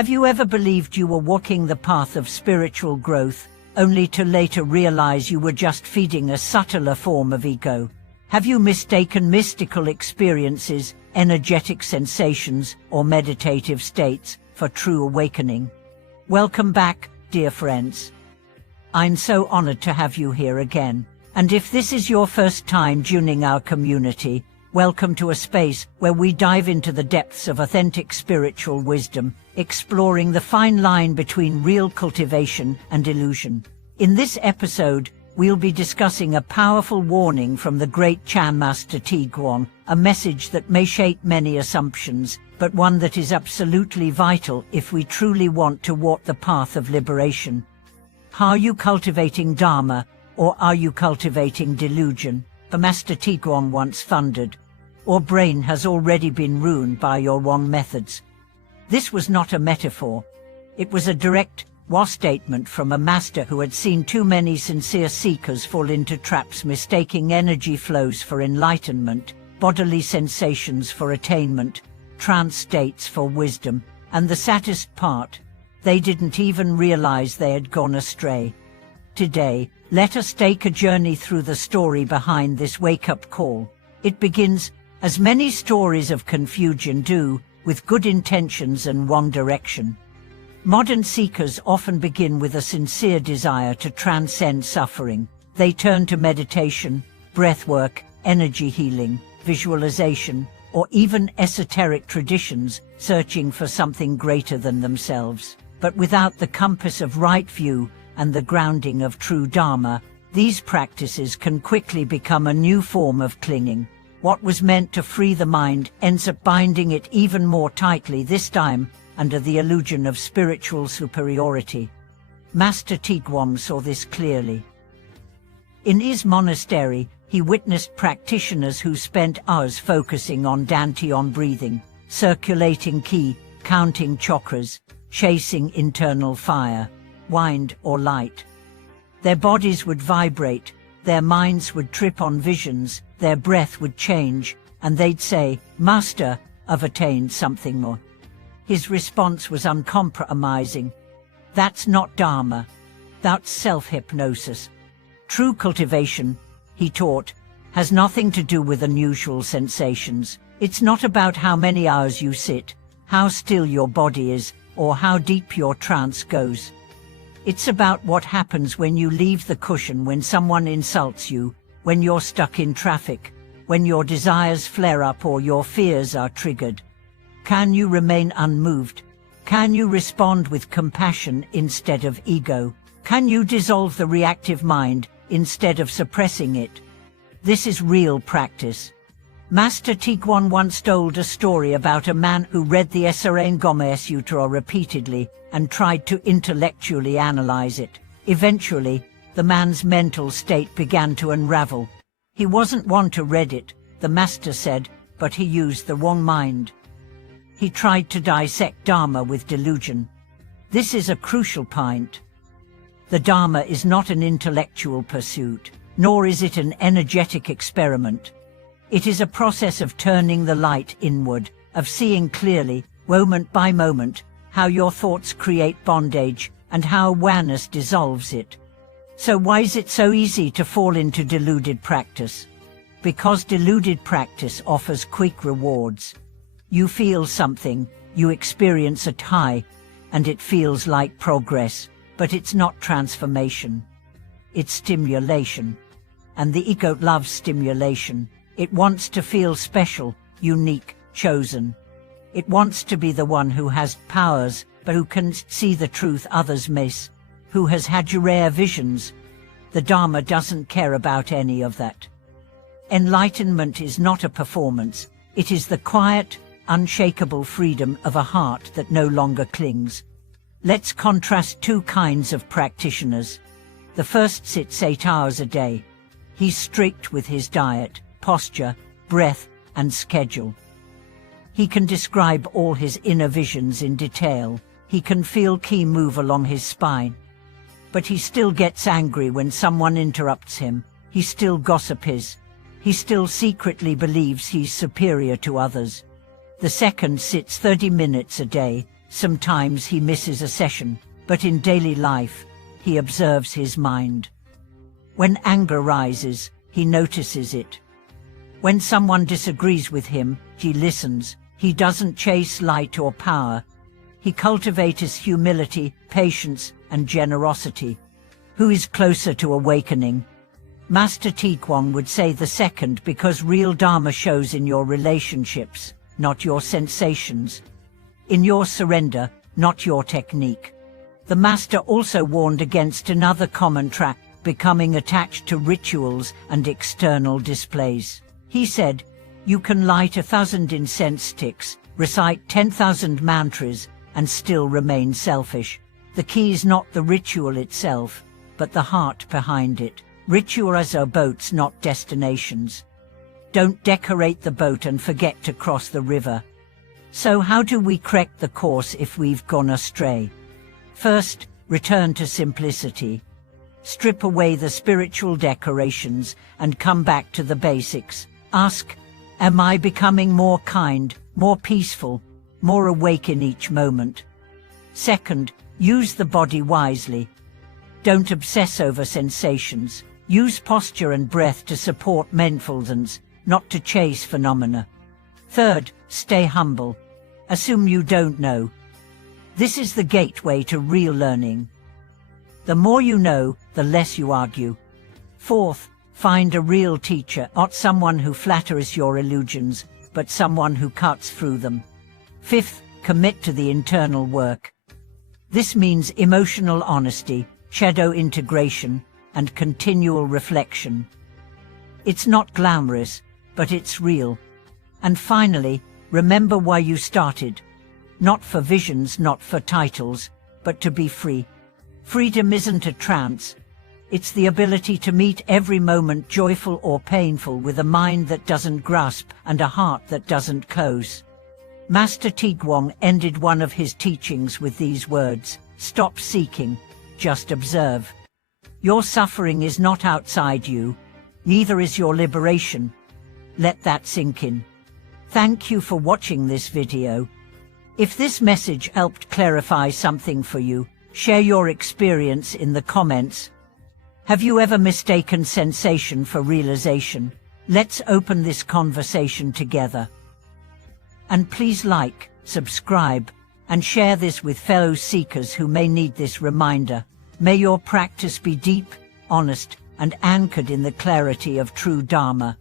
Have you ever believed you were walking the path of spiritual growth, only to later realize you were just feeding a subtler form of ego? Have you mistaken mystical experiences, energetic sensations, or meditative states for true awakening? Welcome back, dear friends. I'm so honored to have you here again. And if this is your first time joining our community, welcome to a space where we dive into the depths of authentic spiritual wisdom, exploring the fine line between real cultivation and illusion. In this episode, we'll be discussing a powerful warning from the great Chan Master Guang, a message that may shake many assumptions, but one that is absolutely vital if we truly want to walk the path of liberation. Are you cultivating Dharma, or are you cultivating delusion? The Master Guang once thundered. Or brain has already been ruined by your wrong methods. This was not a metaphor. It was a direct statement from a master who had seen too many sincere seekers fall into traps, mistaking energy flows for enlightenment, bodily sensations for attainment, trance states for wisdom, and the saddest part, they didn't even realize they had gone astray. Today, let us take a journey through the story behind this wake-up call. It begins, as many stories of confusion do, with good intentions and wrong direction. Modern seekers often begin with a sincere desire to transcend suffering. They turn to meditation, breathwork, energy healing, visualization, or even esoteric traditions, searching for something greater than themselves. But without the compass of right view and the grounding of true Dharma, these practices can quickly become a new form of clinging. What was meant to free the mind ends up binding it even more tightly, this time under the illusion of spiritual superiority. Master Guang saw this clearly. In his monastery, he witnessed practitioners who spent hours focusing on dantian breathing, circulating qi, counting chakras, chasing internal fire, wind or light. Their bodies would vibrate, their minds would trip on visions, their breath would change, and they'd say, "Master, I've attained something more." His response was uncompromising. "That's not Dharma. That's self-hypnosis. True cultivation," he taught, "has nothing to do with unusual sensations. It's not about how many hours you sit, how still your body is, or how deep your trance goes. It's about what happens when you leave the cushion, when someone insults you, when you're stuck in traffic, when your desires flare up or your fears are triggered. Can you remain unmoved? Can you respond with compassion instead of ego? Can you dissolve the reactive mind instead of suppressing it? This is real practice." Master Guang once told a story about a man who read the Shurangamamantra Sutra repeatedly and tried to intellectually analyze it. Eventually, the man's mental state began to unravel. He wasn't one to read it, the master said, but he used the wrong mind. He tried to dissect Dharma with delusion. This is a crucial point. The Dharma is not an intellectual pursuit, nor is it an energetic experiment. It is a process of turning the light inward, of seeing clearly, moment by moment, how your thoughts create bondage and how awareness dissolves it. So why is it so easy to fall into deluded practice? Because deluded practice offers quick rewards. You feel something, you experience a high, and it feels like progress, but it's not transformation. It's stimulation. And the ego loves stimulation. It wants to feel special, unique, chosen. It wants to be the one who has powers, but who can see the truth others miss, who has had rare visions. The Dharma doesn't care about any of that. Enlightenment is not a performance. It is the quiet, unshakable freedom of a heart that no longer clings. Let's contrast two kinds of practitioners. The first sits 8 hours a day. He's strict with his diet, posture, breath, and schedule. He can describe all his inner visions in detail. He can feel qi move along his spine. But he still gets angry when someone interrupts him. He still gossips. He still secretly believes he's superior to others. The second sits 30 minutes a day, Sometimes he misses a session, but in daily life, he observes his mind. When anger rises, he notices it. When someone disagrees with him, he listens. He doesn't chase light or power. He cultivates humility, patience, and generosity. Who is closer to awakening? Master Qigong would say the second, because real Dharma shows in your relationships, not your sensations. In your surrender, not your technique. The Master also warned against another common trap, becoming attached to rituals and external displays. He said, you can light 1,000 incense sticks, recite 10,000 mantras, and still remain selfish. The key is not the ritual itself, but the heart behind it. Rituals are boats, not destinations. Don't decorate the boat and forget to cross the river. So how do we correct the course if we've gone astray? First, return to simplicity. Strip away the spiritual decorations and come back to the basics. Ask, am I becoming more kind, more peaceful, more awake in each moment? Second, use the body wisely. Don't obsess over sensations. Use posture and breath to support mindfulness, not to chase phenomena. Third, stay humble. Assume you don't know. This is the gateway to real learning. The more you know, the less you argue. Fourth, find a real teacher, not someone who flatters your illusions, but someone who cuts through them. Fifth, commit to the internal work. This means emotional honesty, shadow integration, and continual reflection. It's not glamorous, but it's real. And finally, remember why you started. Not for visions, not for titles, but to be free. Freedom isn't a trance. It's the ability to meet every moment, joyful or painful, with a mind that doesn't grasp and a heart that doesn't close. Master Qigong ended one of his teachings with these words, stop seeking, just observe. Your suffering is not outside you, neither is your liberation. Let that sink in. Thank you for watching this video. If this message helped clarify something for you, share your experience in the comments. Have you ever mistaken sensation for realization? Let's open this conversation together. And please like, subscribe, and share this with fellow seekers who may need this reminder. May your practice be deep, honest, and anchored in the clarity of true Dharma.